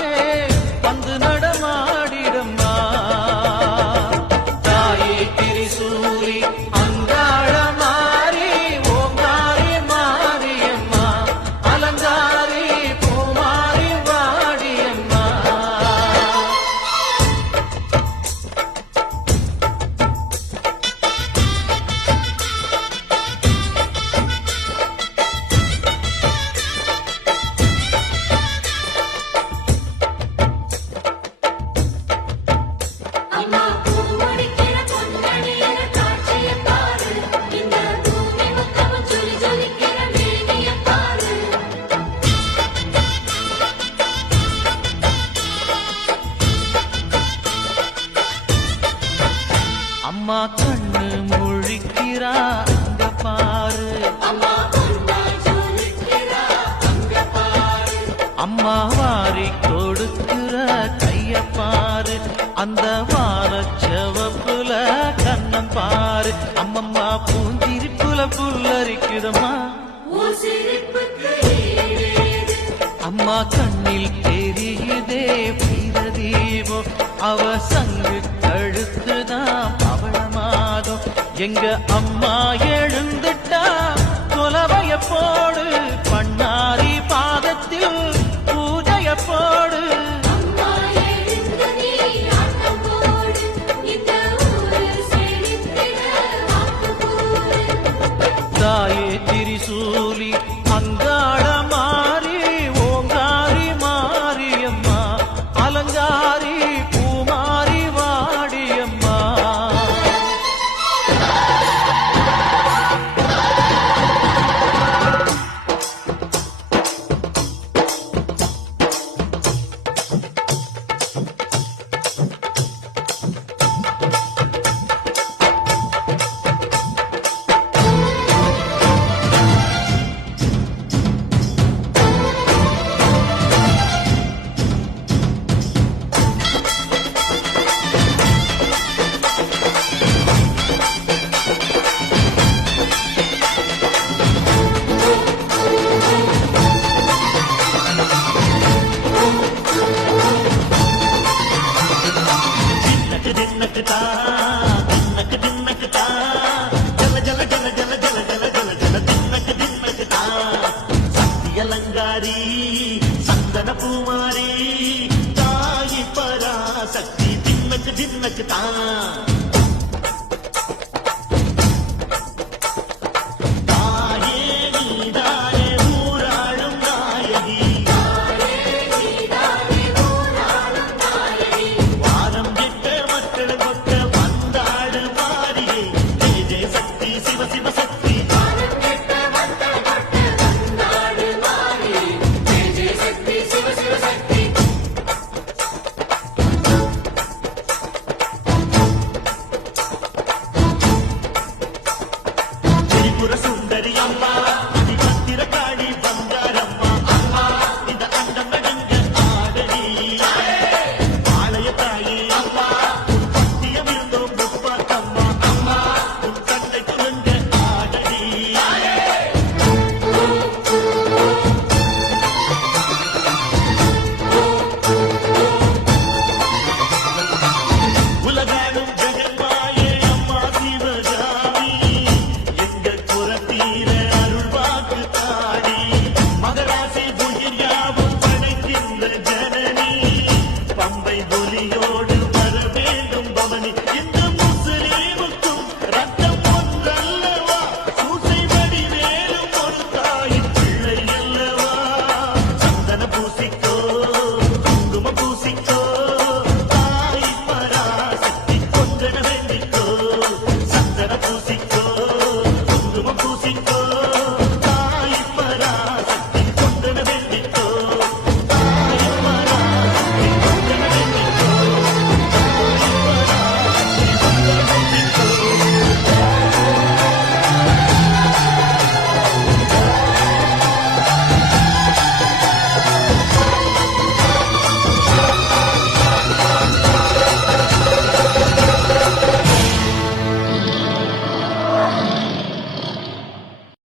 நாளே வந்து நடமா அம்மா வாரி கொடுக்கிற கைய பாரு. அந்த வார செவப்புல கண்ணம் பாரு. அம்மம்மா பூஞ்சிரிப்புல புல்லரிக்குதம்மா. அம்மா கண்ணில் தெரியுதே வீரதீபம். அவ சங்கு கழுத்துதான் பவளமாகும் எங்க அம்மா எழுந்துட்டா கொலவைய போட. कुमारी ताई पराशक्ति धिमक धिमकता